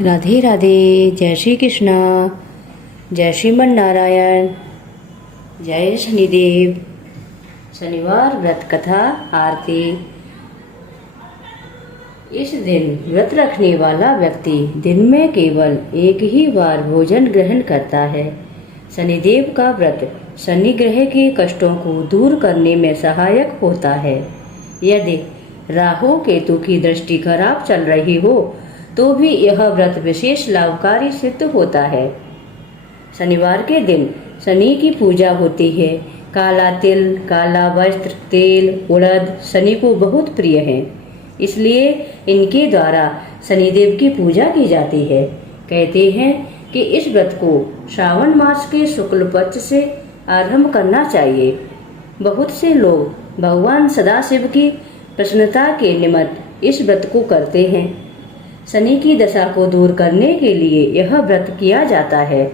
राधे राधे। जय श्री कृष्णा, जय श्रीमन नारायण, जय शनिदेव। शनिवार व्रत कथा आरती। इस दिन व्रत रखने वाला व्यक्ति दिन में केवल एक ही बार भोजन ग्रहण करता है। शनिदेव का व्रत शनि ग्रह के कष्टों को दूर करने में सहायक होता है। यदि राहु केतु की दृष्टि खराब चल रही हो तो भी यह व्रत विशेष लाभकारी सिद्ध होता है। शनिवार के दिन शनि की पूजा होती है। काला तिल, काला वस्त्र, तेल, उड़द शनि को बहुत प्रिय है, इसलिए इनके द्वारा शनिदेव की पूजा की जाती है। कहते हैं कि इस व्रत को श्रावण मास के शुक्ल पक्ष से आरंभ करना चाहिए। बहुत से लोग भगवान सदाशिव की प्रसन्नता के निमित्त इस व्रत को करते हैं। शनि की दशा को दूर करने के लिए यह व्रत किया जाता है।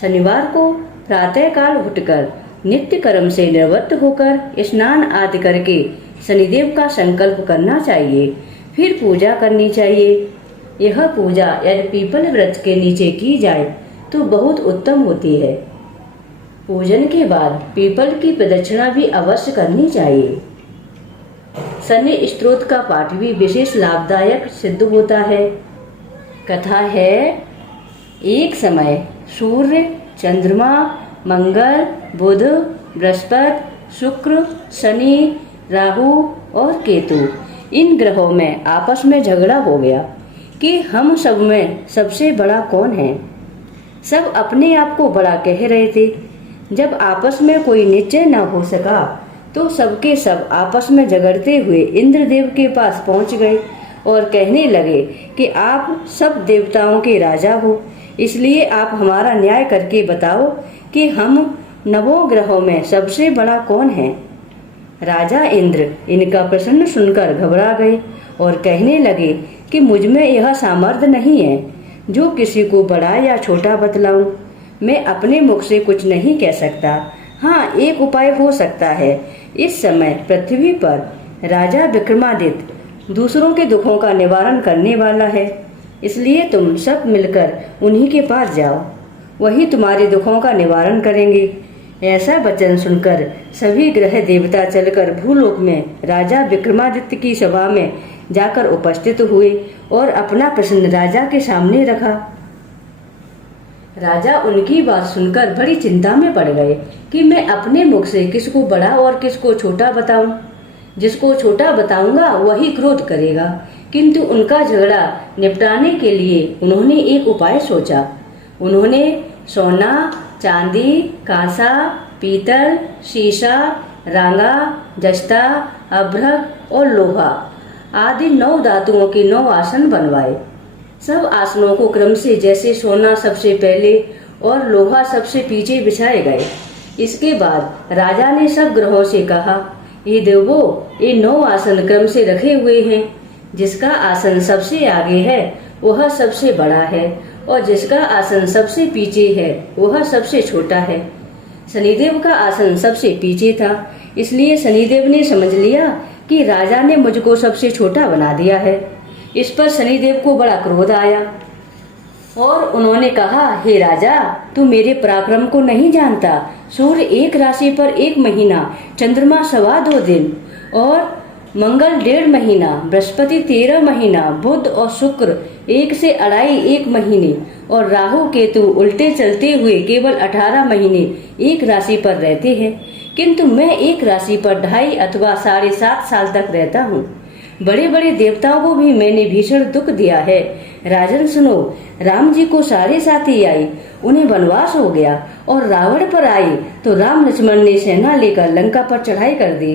शनिवार को प्रातः काल उठकर नित्य कर्म से निवृत्त होकर स्नान आदि करके शनिदेव का संकल्प करना चाहिए, फिर पूजा करनी चाहिए। यह पूजा यदि पीपल वृक्ष के नीचे की जाए तो बहुत उत्तम होती है। पूजन के बाद पीपल की प्रदक्षिणा भी अवश्य करनी चाहिए। शनि स्तोत्र का पाठ भी विशेष लाभदायक सिद्ध होता है। कथा है, एक समय सूर्य, चंद्रमा, मंगल, बुध, बृहस्पति, शुक्र, शनि, राहु और केतु इन ग्रहों में आपस में झगड़ा हो गया कि हम सब में सबसे बड़ा कौन है। सब अपने आप को बड़ा कह रहे थे। जब आपस में कोई निश्चय न हो सका तो सबके सब आपस में झगड़ते हुए इंद्रदेव के पास पहुंच गए और कहने लगे कि आप सब देवताओं के राजा हो, इसलिए आप हमारा न्याय करके बताओ कि हम नवों ग्रहों में सबसे बड़ा कौन है। राजा इंद्र इनका प्रश्न सुनकर घबरा गए और कहने लगे कि मुझ में यह सामर्थ्य नहीं है जो किसी को बड़ा या छोटा बतलाऊं। मैं अपने मुख से कुछ नहीं कह सकता। हाँ, एक उपाय हो सकता है। इस समय पृथ्वी पर राजा विक्रमादित्य दूसरों के दुखों का निवारण करने वाला है, इसलिए तुम सब मिलकर उन्हीं के पास जाओ, वही तुम्हारे दुखों का निवारण करेंगे। ऐसा वचन सुनकर सभी ग्रह देवता चलकर भूलोक में राजा विक्रमादित्य की सभा में जाकर उपस्थित हुए और अपना प्रश्न राजा के सामने रखा। राजा उनकी बात सुनकर बड़ी चिंता में पड़ गए कि मैं अपने मुख से किसको बड़ा और किसको छोटा बताऊं। जिसको छोटा बताऊंगा वही क्रोध करेगा। किंतु उनका झगड़ा निपटाने के लिए उन्होंने एक उपाय सोचा। उन्होंने सोना, चांदी, कांसा, पीतल, शीशा, रांगा, जस्ता, अभ्रक और लोहा आदि 9 धातुओं के 9 आसन बनवाए। सब आसनों को क्रम से जैसे सोना सबसे पहले और लोहा सबसे पीछे बिछाए गए। इसके बाद राजा ने सब ग्रहों से कहा, ये देवो, ये 9 आसन क्रम से रखे हुए हैं। जिसका आसन सबसे आगे है वह सबसे बड़ा है और जिसका आसन सबसे पीछे है वह सबसे छोटा है। शनिदेव का आसन सबसे पीछे था, इसलिए शनिदेव ने समझ लिया कि राजा ने मुझको सबसे छोटा बना दिया है। इस पर शनिदेव को बड़ा क्रोध आया और उन्होंने कहा, हे राजा, तू मेरे पराक्रम को नहीं जानता। सूर्य एक राशि पर 1 महीना, चंद्रमा 2.25 दिन और मंगल 1.5 महीना, बृहस्पति 13 महीना, बुध और शुक्र 1 से 2.5 महीने और राहु केतु उल्टे चलते हुए केवल 18 महीने एक राशि पर रहते हैं। किंतु मैं एक राशि पर 2.5 अथवा 7.5 साल तक रहता हूँ। बड़े बड़े देवताओं को भी मैंने भीषण दुख दिया है। राजन सुनो, राम जी को सारे साथी आई, उन्हें वनवास हो गया और रावण पर आई तो राम लक्ष्मण ने सेना लेकर लंका पर चढ़ाई कर दी।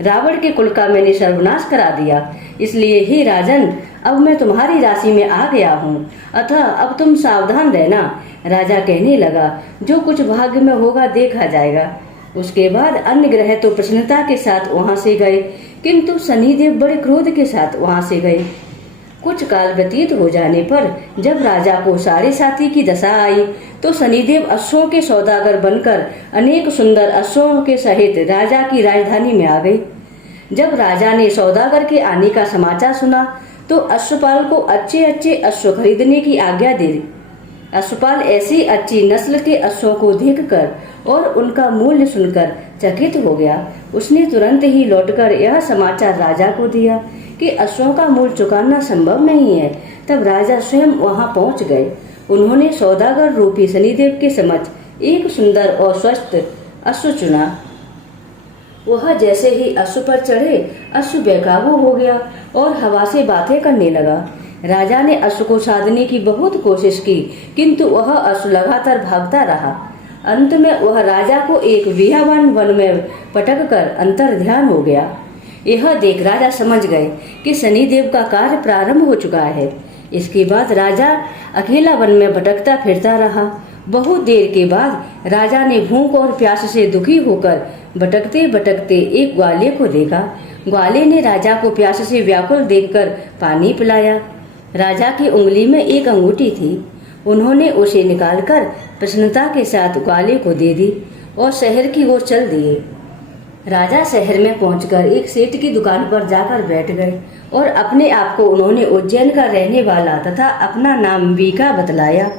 रावण के कुल का मैंने सर्वनाश करा दिया। इसलिए हे राजन, अब मैं तुम्हारी राशि में आ गया हूँ, अतः अब तुम सावधान रहना। राजा कहने लगा, जो कुछ भाग्य में होगा देखा जाएगा। उसके बाद अन्य ग्रह तो प्रसन्नता के साथ वहां से गए, किंतु शनिदेव बड़े क्रोध के साथ वहां से गए। कुछ काल व्यतीत हो जाने पर जब राजा को सारे साथी की दशा आई तो शनिदेव अश्वों के सौदागर बनकर अनेक सुंदर अश्वों के सहित राजा की राजधानी में आ गए। जब राजा ने सौदागर के आने का समाचार सुना तो अश्वपाल को अच्छे अच्छे अश्व खरीदने की आज्ञा दे दी। अश्वपाल ऐसी अच्छी नस्ल के अश्वों को देखकर और उनका मूल्य सुनकर चकित हो गया। उसने तुरंत ही लौटकर यह समाचार राजा को दिया कि अश्वों का मूल्य चुकाना संभव नहीं है। तब राजा स्वयं वहां पहुंच गए। उन्होंने सौदागर रूपी शनिदेव के समक्ष एक सुंदर और स्वस्थ अश्व चुना। वह जैसे ही अश्व पर चढ़े, अश्व बेकाबू हो गया और हवा से बातें करने लगा। राजा ने अश्व को साधने की बहुत कोशिश की, किंतु वह अश्व लगातार भागता रहा। अंत में वह राजा को एक बियाबान वन में पटक कर अंतर ध्यान हो गया। यह देख राजा समझ गए कि शनिदेव का कार्य प्रारंभ हो चुका है। इसके बाद राजा अकेला वन में भटकता फिरता रहा। बहुत देर के बाद राजा ने भूख और प्यास से दुखी होकर भटकते भटकते एक ग्वाले को देखा। ग्वाले ने राजा को प्यास से व्याकुल देखकर पानी पिलाया। राजा की उंगली में एक अंगूठी थी। उन्होंने उसे निकालकर प्रसन्नता के साथ ग्वाले को दे दी और शहर की ओर चल दिए। राजा शहर में पहुंचकर एक सेठ की दुकान पर जाकर बैठ गए और अपने आप को उन्होंने उज्जैन का रहने वाला तथा अपना नाम वीका बतलाया।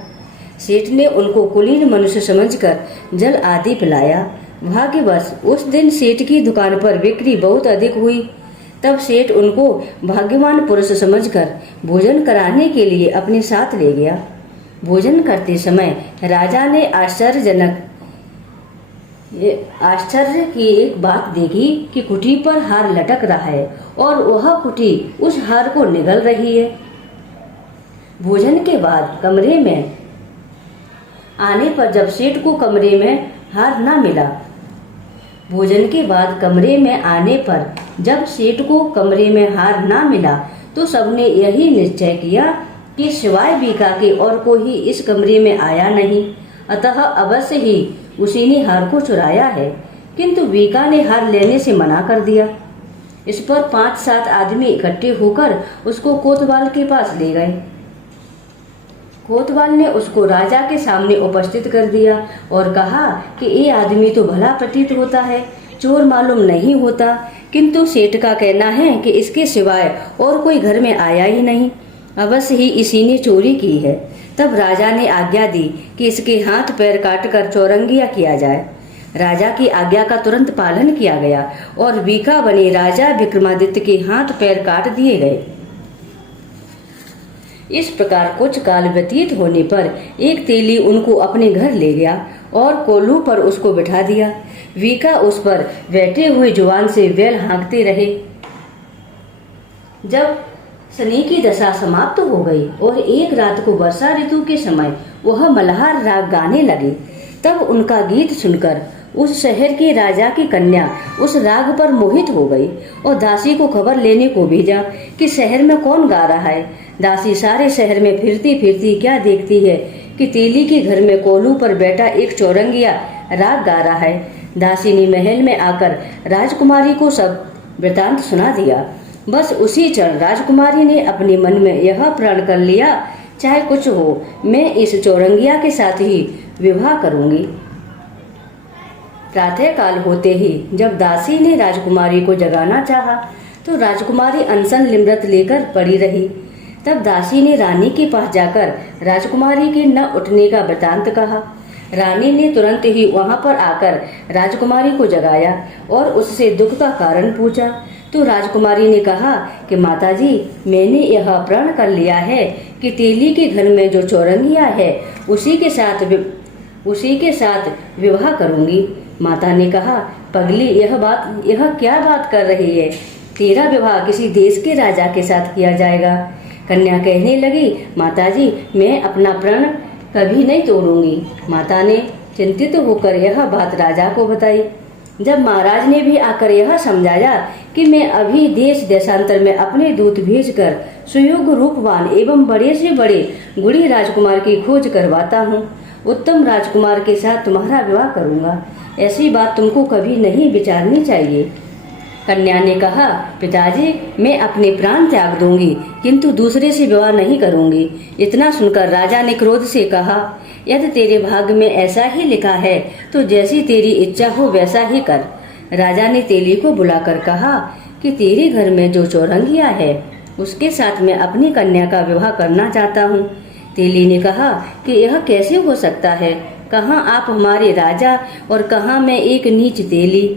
सेठ ने उनको कुलीन मनुष्य समझकर जल आदि पिलाया। भाग्यवश उस दिन सेठ की दुकान पर बिक्री बहुत अधिक हुई। तब सेठ उनको भाग्यवान पुरुष समझकर भोजन कराने के लिए अपने साथ ले गया। भोजन करते समय राजा ने आश्चर्य की एक बात देखी कि कुटी पर हार लटक रहा है और वह कुटी उस हार को निगल रही है। भोजन के बाद कमरे में आने पर जब सेठ को कमरे में हार न मिला, भोजन के बाद कमरे में आने पर जब सेठ को कमरे में हार ना मिला, तो सबने यही निश्चय किया कि सिवाय बीका के और कोई इस कमरे में आया नहीं, अतः अवश्य ही उसी ने हार को चुराया है। किंतु बीका ने हार लेने से मना कर दिया। इस पर 5-7 आदमी इकट्ठे होकर उसको कोतवाल के पास ले गए। कोतवाल ने उसको राजा के सामने उपस्थित कर दिया और कहा कि ये आदमी तो भला प्रतीत होता है, चोर मालूम नहीं होता, किंतु सेठ का कहना है कि इसके सिवाय और कोई घर में आया ही नहीं, अवश्य ही इसी ने चोरी की है। तब राजा ने आज्ञा दी कि इसके हाथ पैर काटकर चौरंगिया किया जाए। राजा की आज्ञा का तुरंत पालन किया गया और बीका बने राजा विक्रमादित्य के हाथ पैर काट दिए गए। इस प्रकार कुछ काल व्यतीत होने पर एक तेली उनको अपने घर ले गया और कोल्हू पर उसको बिठा दिया। वीका उस पर बैठे हुए जुबान से बैल हाँकते रहे। जब शनि की दशा समाप्त हो गई और एक रात को वर्षा ऋतु के समय वह मल्हार राग गाने लगे, तब उनका गीत सुनकर उस शहर के राजा की कन्या उस राग पर मोहित हो गई और दासी को खबर लेने को भेजा कि शहर में कौन गा रहा है। दासी सारे शहर में फिरती फिरती क्या देखती है कि तेली के घर में कोल्हू पर बैठा एक चौरंगिया राग गा रहा है। दासी ने महल में आकर राजकुमारी को सब वृतांत सुना दिया। बस उसी क्षण राजकुमारी ने अपने मन में यह प्रण कर लिया, चाहे कुछ हो, मैं इस चौरंगिया के साथ ही विवाह करूंगी। प्रातः काल होते ही जब दासी ने राजकुमारी को जगाना चाहा, तो राजकुमारी अनशन लिमरत लेकर पड़ी रही। तब दासी ने रानी के पास जाकर राजकुमारी के न उठने का वृतांत कहा। रानी ने तुरंत ही वहां पर आकर राजकुमारी को जगाया और उससे दुख का कारण पूछा। तो राजकुमारी ने कहा कि माताजी, मैंने यह प्रण कर लिया है कि तेली के घर में जो चौरंगिया है उसी के साथ विवाह करूंगी। माता ने कहा, पगली, यह क्या बात कर रही है? तेरा विवाह किसी देश के राजा के साथ किया जाएगा। कन्या कहने लगी, माताजी, मैं अपना प्रण कभी नहीं तोड़ूंगी। माता ने चिंतित होकर यह बात राजा को बताई। जब महाराज ने भी आकर यह समझाया कि मैं अभी देश देशांतर में अपने दूत भेजकर सुयोग्य रूपवान एवं बड़े से बड़े गुणी राजकुमार की खोज करवाता हूँ, उत्तम राजकुमार के साथ तुम्हारा विवाह करूंगा, ऐसी बात तुमको कभी नहीं विचारनी चाहिए। कन्या ने कहा, पिताजी, मैं अपने प्राण त्याग दूंगी, किंतु दूसरे से विवाह नहीं करूंगी। इतना सुनकर राजा ने क्रोध से कहा, यदि तेरे भाग्य में ऐसा ही लिखा है तो जैसी तेरी इच्छा हो वैसा ही कर। राजा ने तेली को बुलाकर कहा कि तेरे घर में जो चौरंगिया है उसके साथ मैं अपनी कन्या का विवाह करना चाहता हूँ। तेली ने कहा कि यह कैसे हो सकता है, कहाँ आप हमारे राजा और कहाँ मैं एक नीच तेली।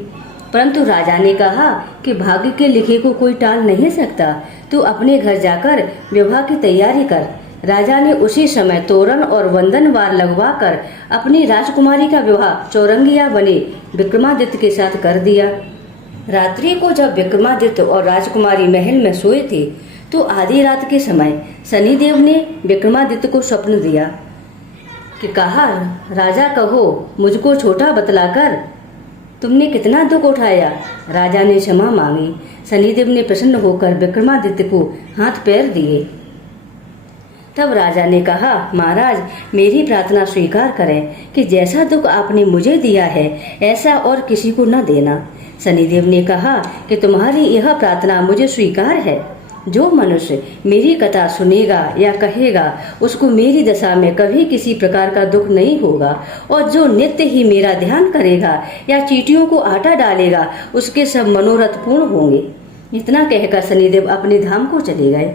परंतु राजा ने कहा कि भाग्य के लिखे को कोई टाल नहीं सकता, तू अपने घर जाकर विवाह की तैयारी कर। राजा ने उसी समय तोरण और वंदनवार लगवाकर अपनी राजकुमारी का विवाह चौरंगिया बने विक्रमादित्य के साथ कर दिया। रात्रि को जब विक्रमादित्य और राजकुमारी महल में सोए थे तो आधी रात के समय शनिदेव ने विक्रमादित्य को स्वप्न दिया कि कहा, राजा कहो मुझको छोटा बतलाकर तुमने कितना दुख उठाया। राजा ने क्षमा मांगी। शनिदेव ने प्रसन्न होकर विक्रमादित्य को हाथ पैर दिए। तब राजा ने कहा, महाराज मेरी प्रार्थना स्वीकार करें कि जैसा दुख आपने मुझे दिया है ऐसा और किसी को न देना। शनिदेव ने कहा कि तुम्हारी यह प्रार्थना मुझे स्वीकार है। जो मनुष्य मेरी कथा सुनेगा या कहेगा उसको मेरी दशा में कभी किसी प्रकार का दुख नहीं होगा, और जो नित्य ही मेरा ध्यान करेगा या चींटियों को आटा डालेगा उसके सब मनोरथ पूर्ण होंगे। इतना कहकर शनिदेव अपने धाम को चले गए।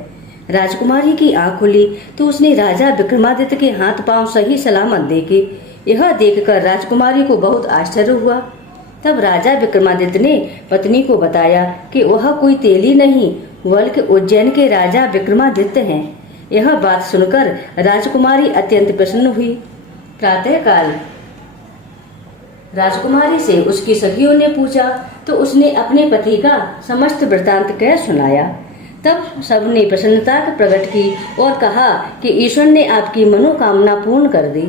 राजकुमारी की आंख खुली तो उसने राजा विक्रमादित्य के हाथ पांव सही सलामत देखे। यह देखकर राजकुमारी को बहुत आश्चर्य हुआ। तब राजा विक्रमादित्य ने पत्नी को बताया कि वह कोई तेली नहीं बल्कि उज्जैन के राजा विक्रमादित्य हैं। यह बात सुनकर राजकुमारी अत्यंत प्रसन्न हुई। प्रातःकाल राजकुमारी से उसकी सखियों ने पूछा तो उसने अपने पति का समस्त वृतांत कह सुनाया। तब सबने प्रसन्नता प्रकट की और कहा कि ईश्वर ने आपकी मनोकामना पूर्ण कर दी।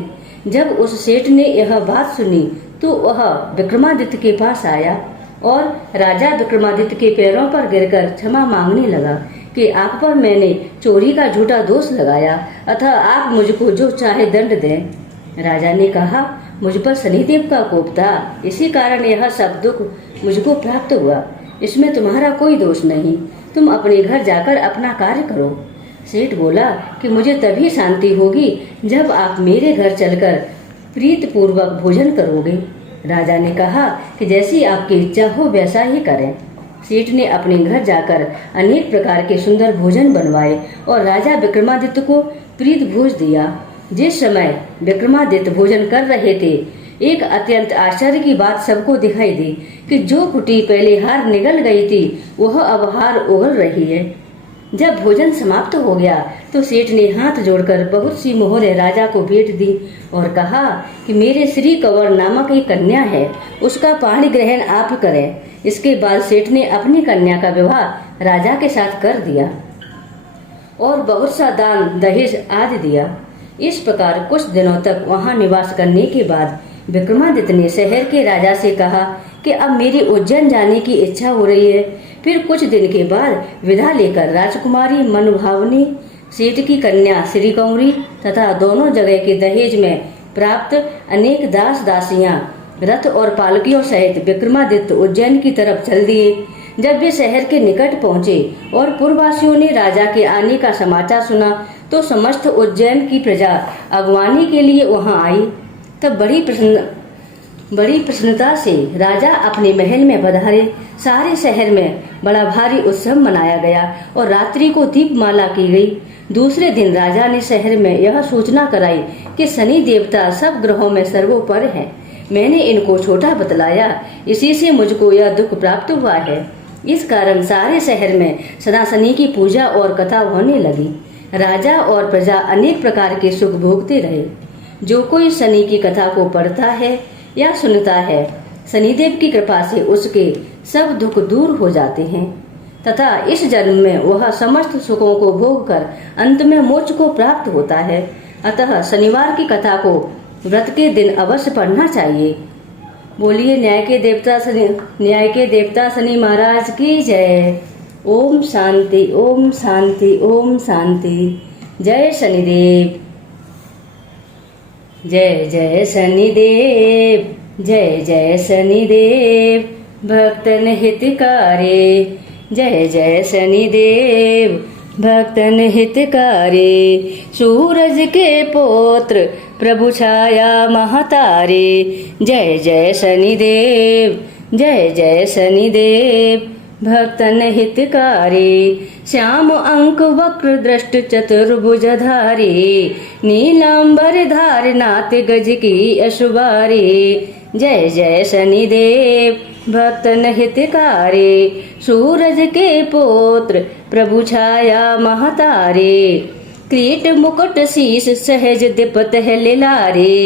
जब उस सेठ ने यह बात सुनी तो वह विक्रमादित्य के पास आया और राजा विक्रमादित्य के पैरों पर गिरकर क्षमा मांगने लगा कि आप पर मैंने चोरी का झूठा दोष लगाया, अतः आप मुझको जो चाहे दंड दें। राजा ने कहा, मुझ पर शनिदेव का कोप था, इसी कारण यह सब दुख मुझको प्राप्त हुआ। इसमें तुम्हारा कोई दोष नहीं, तुम अपने घर जाकर अपना कार्य करो। सेठ बोला कि मुझे तभी शांति होगी जब आप मेरे घर चलकर प्रीत पूर्वक भोजन करोगे। राजा ने कहा कि जैसी आपकी इच्छा हो वैसा ही करें। सेठ ने अपने घर जाकर अनेक प्रकार के सुंदर भोजन बनवाए और राजा विक्रमादित्य को प्रीत भोज दिया। जिस समय विक्रमादित्य भोजन कर रहे थे, एक अत्यंत आश्चर्य की बात सबको दिखाई दी कि जो कुटी पहले हार निगल गई थी वह अब हार उगल रही है। जब भोजन समाप्त हो गया तो सेठ ने हाथ जोड़कर बहुत सी मोहरें राजा को भेंट दी और कहा कि मेरे श्री कंवर नामक एक कन्या है, उसका पाणी ग्रहण आप करें। इसके बाद सेठ ने अपनी कन्या का विवाह राजा के साथ कर दिया और बहुत सा दान दहेज आदि दिया। इस प्रकार कुछ दिनों तक वहां निवास करने के बाद विक्रमादित्य ने शहर के राजा से कहा कि अब मेरी उज्जैन जाने की इच्छा हो रही है। फिर कुछ दिन के बाद विदा लेकर राजकुमारी मनभावनी, सेठ की कन्या श्री कंवरी तथा दोनों जगह के दहेज में प्राप्त अनेक दास दासियां रथ और पालकियों सहित विक्रमादित्य उज्जैन की तरफ चल दिए। जब वे शहर के निकट पहुंचे और पूर्ववासियों ने राजा के आने का समाचार सुना तो समस्त उज्जैन की प्रजा अगवानी के लिए वहां आई। तब बड़ी प्रसन्नता से राजा अपने महल में पधारे। सारे शहर में बड़ा भारी उत्सव मनाया गया और रात्रि को दीपमाला की गई। दूसरे दिन राजा ने शहर में यह सूचना कराई कि शनि देवता सब ग्रहों में सर्वोपरि हैं। मैंने इनको छोटा बतलाया, इसी से मुझको यह दुख प्राप्त हुआ है। इस कारण सारे शहर में सदा शनि की पूजा और कथा होने लगी। राजा और प्रजा अनेक प्रकार के सुख भोगते रहे। जो कोई शनि की कथा को पढ़ता है या सुनता है, शनिदेव की कृपा से उसके सब दुख दूर हो जाते हैं तथा इस जन्म में वह समस्त सुखों को भोग कर अंत में मोक्ष को प्राप्त होता है। अतः शनिवार की कथा को व्रत के दिन अवश्य पढ़ना चाहिए। बोलिए न्याय के देवता शनि महाराज की जय। ओम शांति, ओम शांति, ओम शांति। जय शनिदेव। जय जय शनिदेव, जय जय शनिदेव, भक्तन हितकारी। जय जय शनिदेव, भक्तन हितकारी। सूरज के पुत्र प्रभु छाया महतारे। जय जय शनिदेव, जय जय शनिदेव, भक्तन हितकारी श्याम अंक वक्र दृष्ट चतुर्भुजधारी नीलांबर धार नाथ गज की अशुबारी जय जय शनिदेव भक्तन हितकारी सूरज के पुत्र प्रभु छाया महतारे क्रीट मुकुट शीश सहज दिपत है लिलारे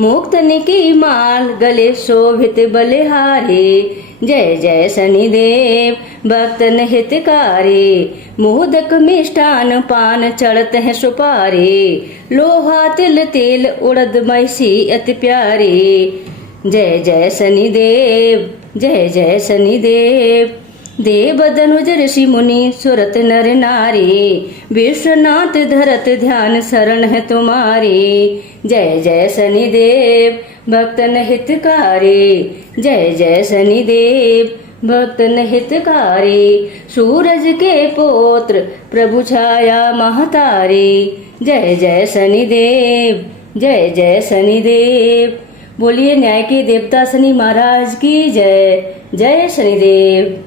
मुक्तन की माल गले शोभित बलिहारे जय जय शनिदेव भक्तन हितकारी मोदक मिष्ठान पान चढ़त है सुपारे लोहा तिल तेल उड़द मैसी अति प्यारे जय जय शनिदेव जय जय शनिदेव देव धनुज ऋषि मुनि सुरत नर नारी विश्वनाथ धरत ध्यान शरण है तुम्हारी जय जय शनिदेव भक्तन हितकारी जय जय शनिदेव भक्तन हितकारी सूरज के पुत्र प्रभु छाया महतारी जय जय शनिदेव जय जय शनिदेव। बोलिए न्याय के देवता शनि महाराज की जय। जय शनिदेव।